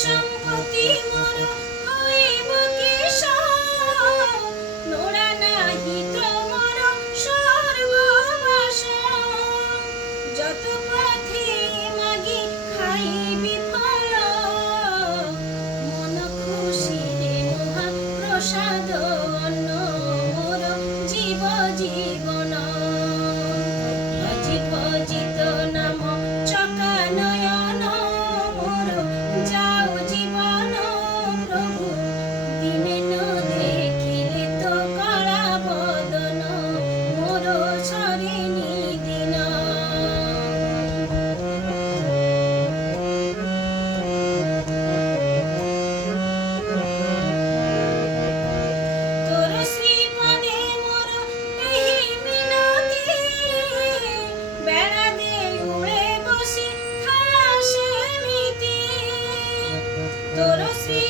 সম্পত্তি মোর হইব কি সব, নোড়া নাহি তোমার সর্বনাশ। যত পথে মাগি খাইবি ফল, মন খুশিরে মহা প্রসাদ অন্ন মোর জীব জীবন। ভজি ভজিত নাম চকা নয়ন মোর যাও জীবন প্রভু, দিনে ন দেখিলে তো কলা বদন মোর সরে নিদিন। তোর শ্রীপদে মোর এই মিনতি, বেড়া দে উড়ে বসি খাসে মিতি। তোর শ্রী